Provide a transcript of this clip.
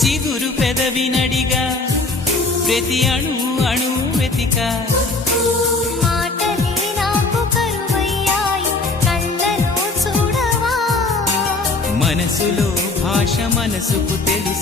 చిగురు పెదవినడిగా ప్రతి అణు అణు వెతిక మాటలే నాకు కరువయ్యాయి కళ్ళలో చూడవా మనసులో భాష మనసుకు తెలుసు